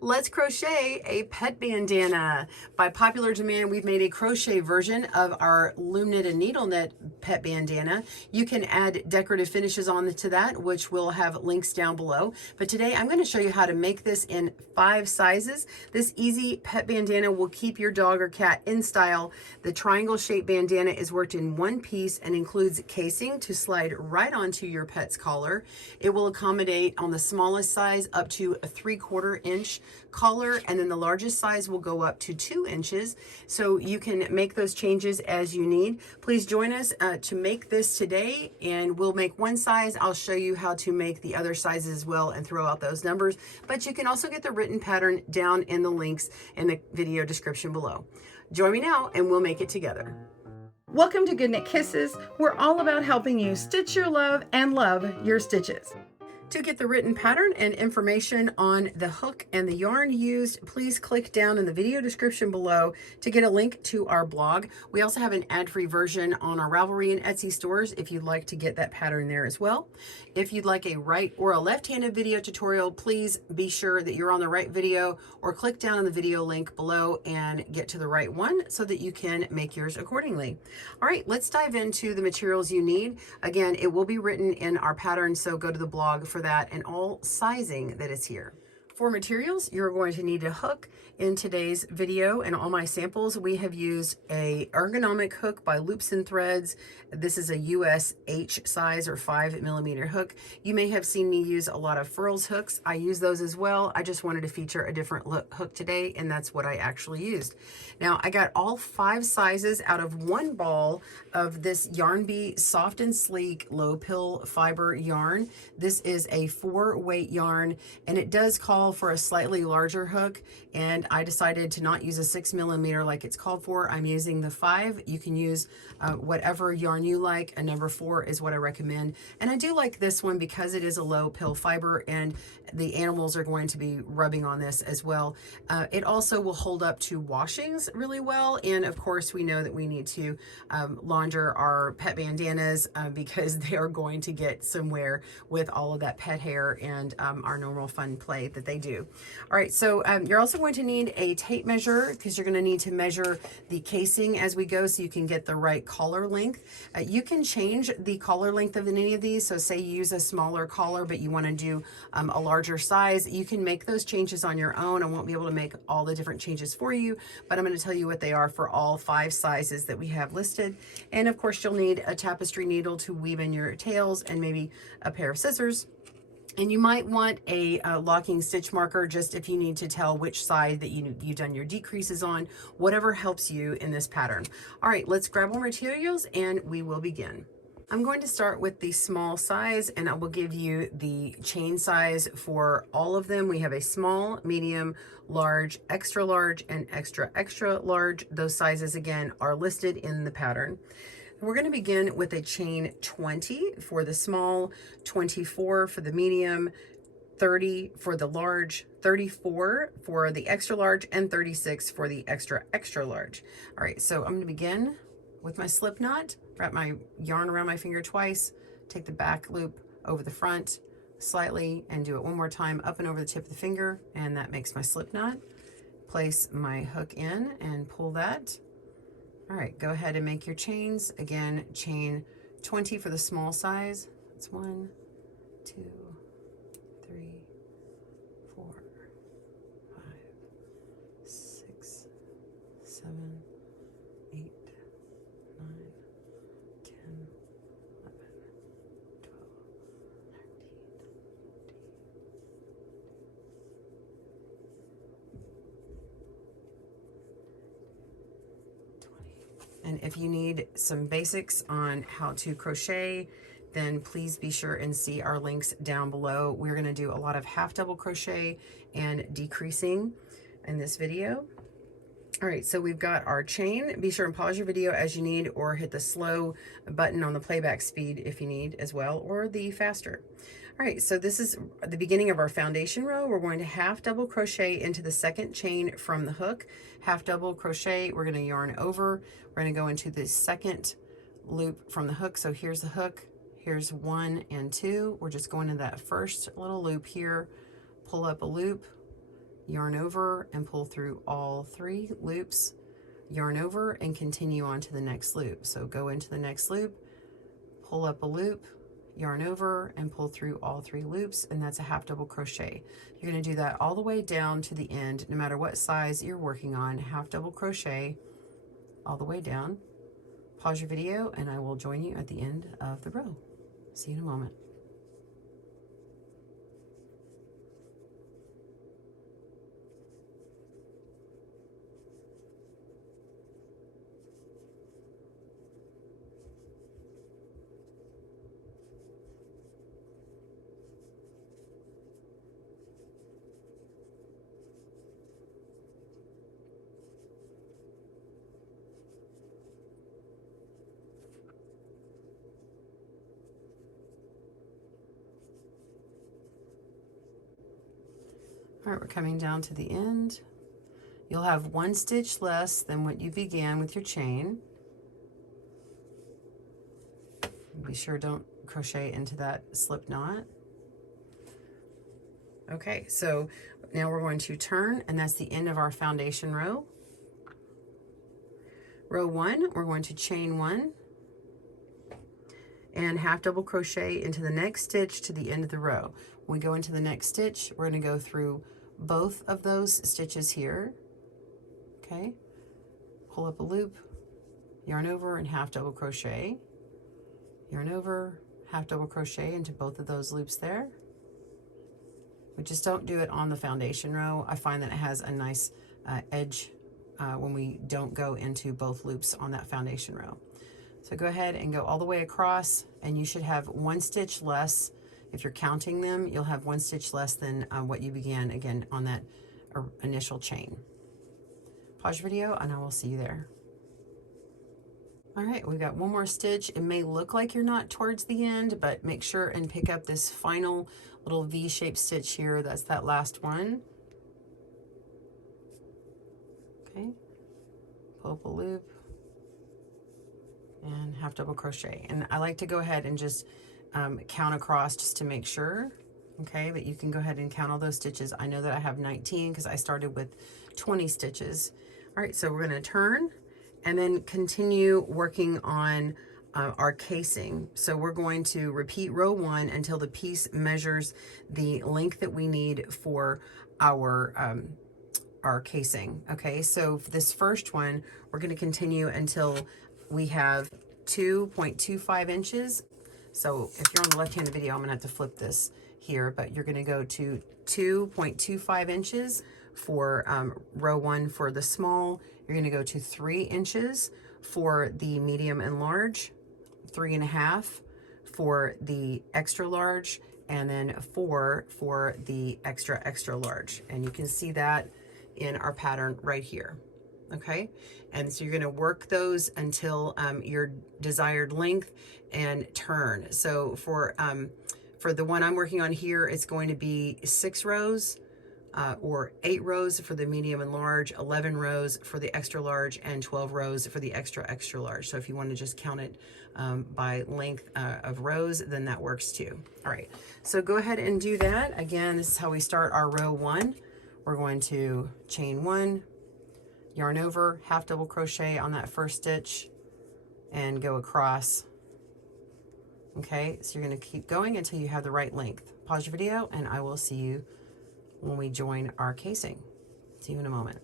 Let's crochet a pet bandana. By popular demand, we've made a crochet version of our loom knit and needle knit pet bandana. You can add decorative finishes on to that, which we'll have links down below. But today I'm going to show you how to make this in 5 sizes. This easy pet bandana will keep your dog or cat in style. The triangle shaped bandana is worked in one piece and includes casing to slide right onto your pet's collar. It will accommodate on the smallest size up to a 3/4 inch collar, and then the largest size will go up to 2 inches. So you can make those changes as you need. Please join us to make this today, and we'll make one size. I'll show you how to make the other sizes as well and throw out those numbers, but you can also get the written pattern down in the links in the video description below. Join me now and we'll make it together. Welcome to GoodKnitKisses. We're all about helping you stitch your love and love your stitches. To get the written pattern and information on the hook and the yarn used, please click down in the video description below to get a link to our blog. We also have an ad-free version on our Ravelry and Etsy stores if you'd like to get that pattern there as well. If you'd like a right or a left-handed video tutorial, please be sure that you're on the right video or click down in the video link below and get to the right one so that you can make yours accordingly. All right, let's dive into the materials you need. Again, it will be written in our pattern, so go to the blog for that and all sizing that is here. For materials, you're going to need a hook. In today's video and all my samples, we have used a ergonomic hook by Loops and Threads. This is a US H size or 5mm hook. You may have seen me use a lot of Furls hooks. I use those as well. I just wanted to feature a different hook today, and that's what I actually used. Now, I got all 5 sizes out of one ball of this Yarn Bee Soft and Sleek Low Pill Fiber yarn. This is a 4-weight yarn, and it does call for a slightly larger hook, and I decided to not use a 6mm like it's called for. I'm using the 5. You can use whatever yarn you like. A number 4 is what I recommend, and I do like this one because it is a low pill fiber and the animals are going to be rubbing on this as well. It also will hold up to washings really well, and of course we know that we need to launder our pet bandanas because they are going to get some wear with all of that pet hair and our normal fun play that they do. All right, so you're also going to need a tape measure because you're going to need to measure the casing as we go so you can get the right collar length. You can change the collar length of any of these, so say you use a smaller collar but you want to do a larger size, you can make those changes on your own. I won't be able to make all the different changes for you, but I'm going to tell you what they are for all 5 sizes that we have listed. And of course you'll need a tapestry needle to weave in your tails and maybe a pair of scissors. And you might want a locking stitch marker just if you need to tell which side that you've done your decreases on, whatever helps you in this pattern. All right, let's grab our materials and we will begin. I'm going to start with the small size, and I will give you the chain size for all of them. We have a small, medium, large, and extra large. Those sizes again are listed in the pattern. We're going to begin with a chain 20 for the small, 24 for the medium, 30 for the large, 34 for the extra large, and 36 for the extra large. All right, so I'm going to begin with my slip knot, wrap my yarn around my finger twice, take the back loop over the front slightly, and do it one more time up and over the tip of the finger, and that makes my slip knot. Place my hook in and pull that. All right, go ahead and make your chains. Again, chain 20 for the small size. That's 1, 2, 3, 4, 5, 6, 7, 8, 9, 10, 11, 12, 13, 14. And if you need some basics on how to crochet, then please be sure and see our links down below. We're going to do a lot of half double crochet and decreasing in this video. All right, so we've got our chain. Be sure and pause your video as you need, or hit the slow button on the playback speed if you need as well, or the faster. All right, so this is the beginning of our foundation row. We're going to half double crochet into the second chain from the hook. Half double crochet, we're going to yarn over. We're going to go into the second loop from the hook. So here's the hook, here's 1 and 2. We're just going to that first little loop here, pull up a loop, yarn over and pull through all 3 loops, yarn over and continue on to the next loop. So go into the next loop, pull up a loop, yarn over and pull through all 3 loops, and that's a half double crochet. You're going to do that all the way down to the end, no matter what size you're working on. Half double crochet all the way down. Pause your video and I will join you at the end of the row. See you in a moment. All right, we're coming down to the end. You'll have 1 stitch less than what you began with your chain. Be sure don't crochet into that slip knot. Okay, so now we're going to turn, and that's the end of our foundation row. Row 1, we're going to chain 1 and half double crochet into the next stitch to the end of the row. When we go into the next stitch, we're going to go through both of those stitches here. Okay, pull up a loop, yarn over and half double crochet, yarn over, half double crochet into both of those loops there. We just don't do it on the foundation row. I find that it has a nice edge when we don't go into both loops on that foundation row. So go ahead and go all the way across, and you should have 1 stitch less. If you're counting them, you'll have 1 stitch less than what you began again on that initial chain. Pause your video and I will see you there. All right, we've got 1 more stitch. It may look like you're not towards the end, but make sure and pick up this final little V-shaped stitch here. That's that last one. Okay, pull up a loop and half double crochet. And I like to go ahead and just count across just to make sure, okay, but you can go ahead and count all those stitches. I know that I have 19 because I started with 20 stitches. All right, so we're going to turn and then continue working on our casing. So we're going to repeat row 1 until the piece measures the length that we need for our casing. Okay, so for this first one, we're going to continue until we have 2.25 inches. So if you're on the left-handed video, I'm going to have to flip this here, but you're going to go to 2.25 inches for row 1 for the small. You're going to go to 3 inches for the medium and large, 3.5 for the extra large, and then 4 for the extra large. And you can see that in our pattern right here. Okay, and so you're going to work those until your desired length and turn. So for the one I'm working on here, it's going to be 6 rows or 8 rows for the medium and large, 11 rows for the extra large, and 12 rows for the extra large. So if you want to just count it by length of rows, then that works too. All right, so go ahead and do that. Again, this is how we start our row 1. We're going to chain 1, yarn over, half double crochet on that first stitch, and go across. Okay, so you're going to keep going until you have the right length. Pause your video and I will see you when we join our casing. See you in a moment.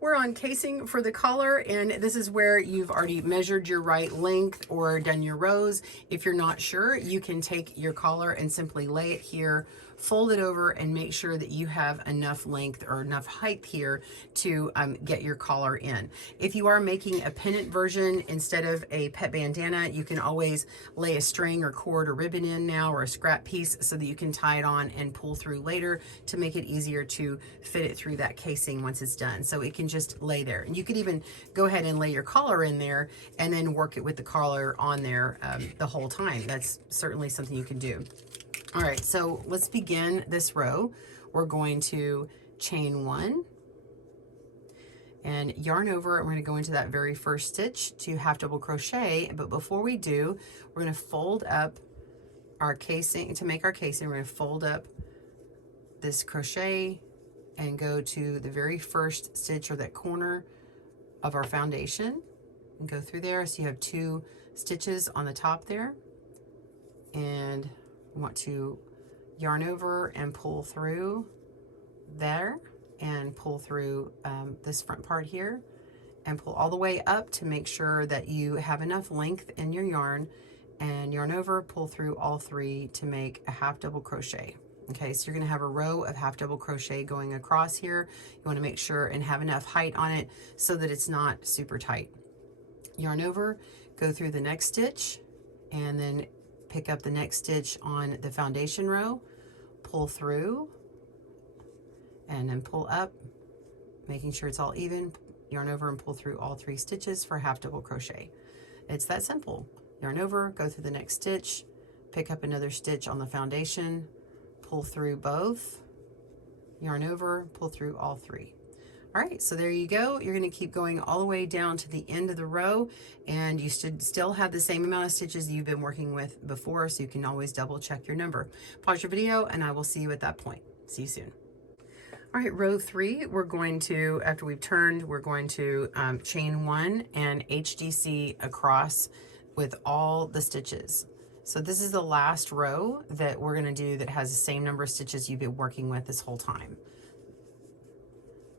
We're on casing for the collar, and this is where you've already measured your right length or done your rows. If you're not sure, you can take your collar and simply lay it here, fold it over, and make sure that you have enough length or enough height here to get your collar in. If you are making a pennant version instead of a pet bandana, you can always lay a string or cord or ribbon in now, or a scrap piece, so that you can tie it on and pull through later to make it easier to fit it through that casing once it's done. So it can just lay there. And you could even go ahead and lay your collar in there and then work it with the collar on there the whole time. That's certainly something you can do. All right, so let's begin this row. We're going to chain 1 and yarn over, and we're going to go into that very first stitch to half double crochet. But before we do, we're going to fold up our casing. To make our casing, we're going to fold up this crochet and go to the very first stitch or that corner of our foundation and go through there. So you have 2 stitches on the top there, and want to yarn over and pull through there and pull through this front part here and pull all the way up to make sure that you have enough length in your yarn, and yarn over, pull through all 3 to make a half double crochet. Okay, so you're going to have a row of half double crochet going across here. You want to make sure and have enough height on it so that it's not super tight. Yarn over, go through the next stitch, and then pick up the next stitch on the foundation row, pull through, and then pull up, making sure it's all even. Yarn over and pull through all 3 stitches for half double crochet. It's that simple. Yarn over, go through the next stitch, pick up another stitch on the foundation, pull through both, yarn over, pull through all 3. All right, so there you go. You're going to keep going all the way down to the end of the row, and you should still have the same amount of stitches you've been working with before, so you can always double check your number. Pause your video and I will see you at that point. See you soon. All right, row 3, we're going to, after we've turned, we're going to chain 1 and HDC across with all the stitches. So this is the last row that we're going to do that has the same number of stitches you've been working with this whole time.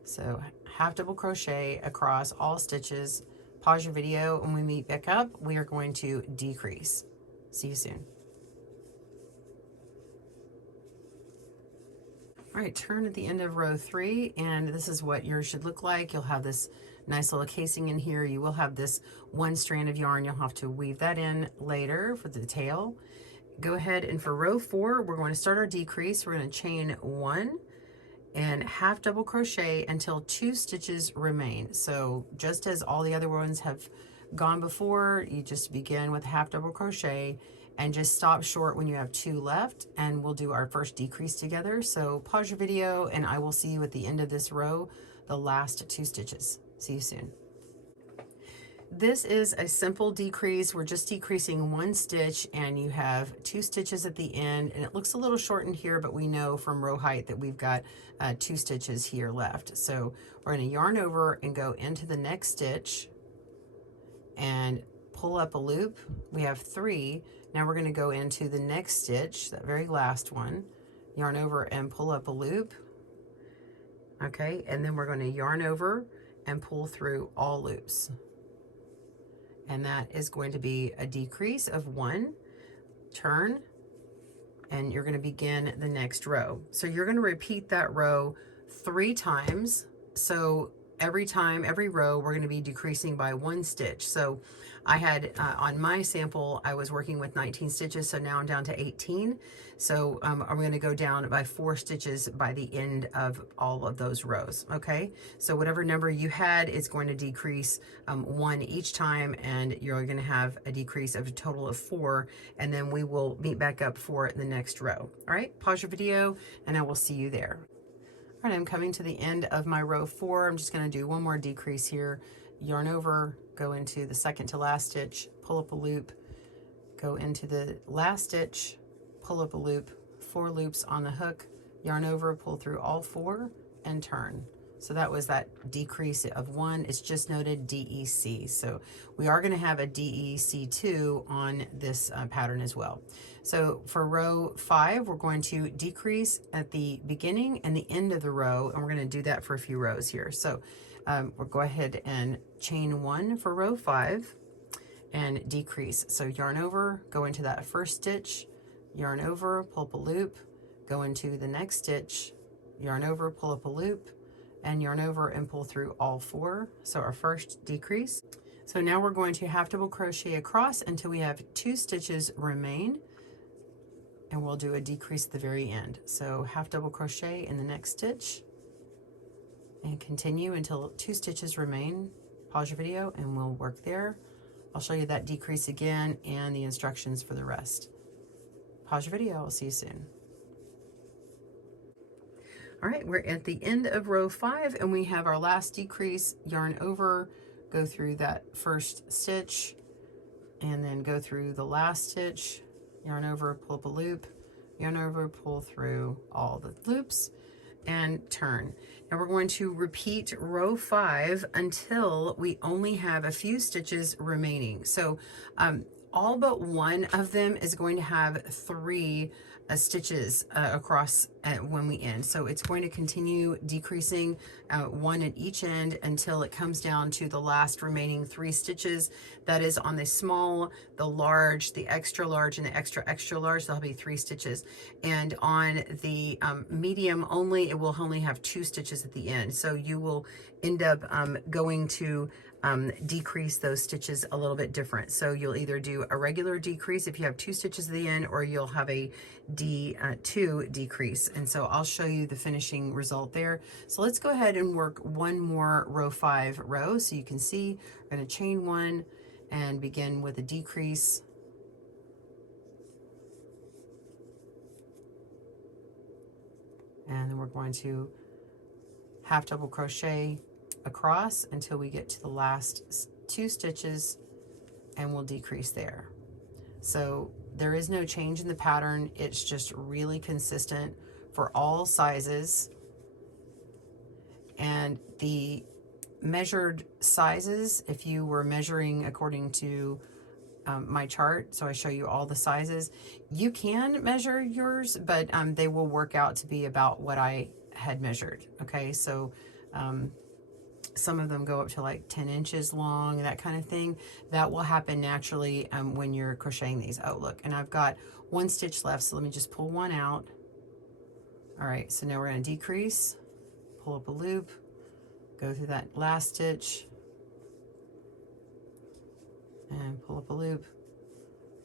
So half double crochet across all stitches. Pause your video. When we meet back up, we are going to decrease. See you soon. All right, turn at the end of row 3, and this is what yours should look like. You'll have this nice little casing in here. You will have this 1 strand of yarn. You'll have to weave that in later for the tail. Go ahead, and for row 4, we're going to start our decrease. We're going to chain 1 and half double crochet until 2 stitches remain. So just as all the other ones have gone before, you just begin with half double crochet and just stop short when you have 2 left, and we'll do our first decrease together. So pause your video and I will see you at the end of this row, the last 2 stitches. See you soon. This is a simple decrease. We're just decreasing 1 stitch, and you have 2 stitches at the end, and it looks a little shortened here, but we know from row height that we've got 2 stitches here left. So we're going to yarn over and go into the next stitch and pull up a loop. We have 3. Now we're going to go into the next stitch, that very last one, yarn over and pull up a loop. Okay, and then we're going to yarn over and pull through all loops. And that is going to be a decrease of 1. Turn, and you're going to begin the next row. So you're going to repeat that row 3 times. So every time, every row, we're going to be decreasing by 1 stitch. So I had, on my sample, I was working with 19 stitches, so now I'm down to 18. So I'm going to go down by 4 stitches by the end of all of those rows, okay? So whatever number you had, it's going to decrease 1 each time, and you're going to have a decrease of a total of 4, and then we will meet back up for the next row. All right, pause your video, and I will see you there. All right, I'm coming to the end of my row 4. I'm just going to do 1 more decrease here. Yarn over, go into the second to last stitch, pull up a loop, go into the last stitch, pull up a loop, 4 loops on the hook, yarn over, pull through all 4, and turn. So that was that decrease of 1. It's just noted DEC. So we are going to have a DEC2 on this pattern as well. So for row 5, we're going to decrease at the beginning and the end of the row, and we're going to do that for a few rows here. So we'll go ahead and chain 1 for row 5 and decrease. So yarn over, go into that first stitch, yarn over, pull up a loop, go into the next stitch, yarn over, pull up a loop, and yarn over and pull through all 4. So our first decrease. So now we're going to half double crochet across until we have 2 stitches remain, and we'll do a decrease at the very end. So half double crochet in the next stitch and continue until 2 stitches remain. Pause your video and we'll work there. I'll show you that decrease again and the instructions for the rest. Pause your video, I'll see you soon. All right, we're at the end of row 5 and we have our last decrease. Yarn over, go through that first stitch, and then go through the last stitch, yarn over, pull up a loop, yarn over, pull through all the loops, and turn. Now we're going to repeat row 5 until we only have a few stitches remaining. So all but one of them is going to have 3 stitches across when we end. So it's going to continue decreasing 1 at each end until it comes down to the last remaining 3 stitches. That is on the small, the large, the extra large, and the extra extra large. There'll be 3 stitches. And on the medium only, it will only have 2 stitches at the end. So you will end up going to decrease those stitches a little bit different. So you'll either do a regular decrease if you have 2 stitches at the end, or you'll have a D2 decrease. And so I'll show you the finishing result there. So let's go ahead and work one more row 5 row. So you can see we're going to chain 1 and begin with a decrease. And then we're going to half double crochet across until we get to the last 2 stitches, and we'll decrease there. So there is no change in the pattern. It's just really consistent for all sizes. And the measured sizes, if you were measuring according to my chart, so I show you all the sizes, you can measure yours, but they will work out to be about what I had measured. Okay, so some of them go up to like 10 inches long, that kind of thing. That will happen naturally when you're crocheting these. Oh, look, and I've got 1 stitch left, so let me just pull 1 out. All right, so now we're going to decrease, pull up a loop, go through that last stitch, and pull up a loop,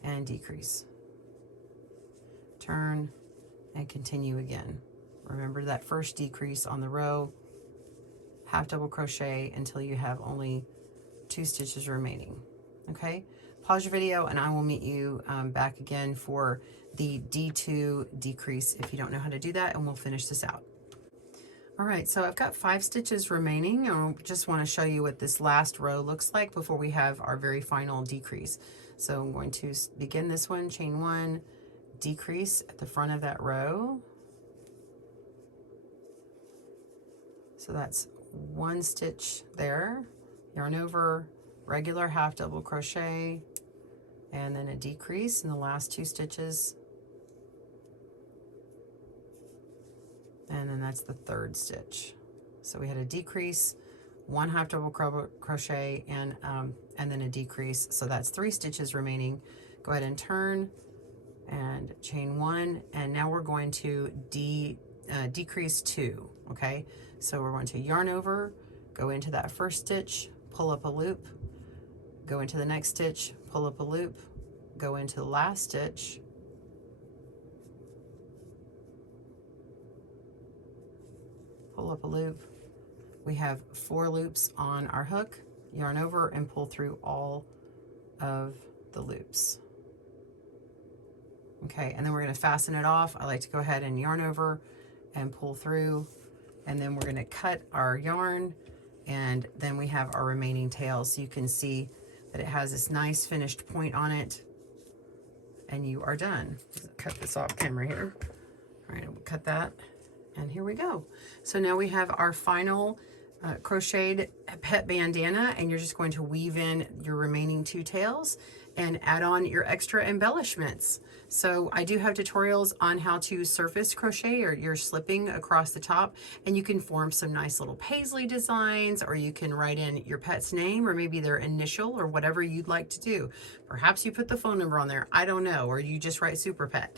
and decrease. Turn, and continue again. Remember that first decrease on the row, half double crochet until you have only 2 stitches remaining. Okay, pause your video and I will meet you back again for the D2 decrease if you don't know how to do that, and we'll finish this out. All right, so I've got 5 stitches remaining. I just want to show you what this last row looks like before we have our very final decrease. So I'm going to begin this one, chain 1, decrease at the front of that row. So that's 1 stitch there, yarn over, regular half double crochet, and then a decrease in the last 2 stitches. And then that's the 3rd stitch. So we had a decrease, 1 half double crochet, and then a decrease. So that's 3 stitches remaining. Go ahead and turn and chain 1, and now we're going to decrease 2. Okay, so we're going to yarn over, go into that first stitch, pull up a loop, go into the next stitch, pull up a loop, go into the last stitch, pull up a loop. We have 4 loops on our hook, yarn over and pull through all of the loops. Okay, and then we're going to fasten it off. I like to go ahead and yarn over and pull through, and then we're going to cut our yarn, and then we have our remaining tail. So you can see that it has this nice finished point on it, and you are done. Cut this off camera here. All right, we'll cut that, and here we go. So now we have our final crocheted pet bandana, and you're just going to weave in your remaining 2 tails and add on your extra embellishments. So I do have tutorials on how to surface crochet or your slipping across the top, and you can form some nice little paisley designs, or you can write in your pet's name or maybe their initial or whatever you'd like to do. Perhaps you put the phone number on there, I don't know, or you just write Super Pet.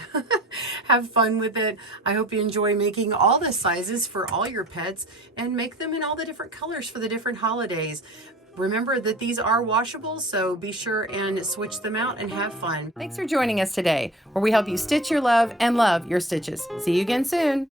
Have fun with it. I hope you enjoy making all the sizes for all your pets, and make them in all the different colors for the different holidays. Remember that these are washable, so be sure and switch them out and have fun. Thanks for joining us today, where we help you stitch your love and love your stitches. See you again soon.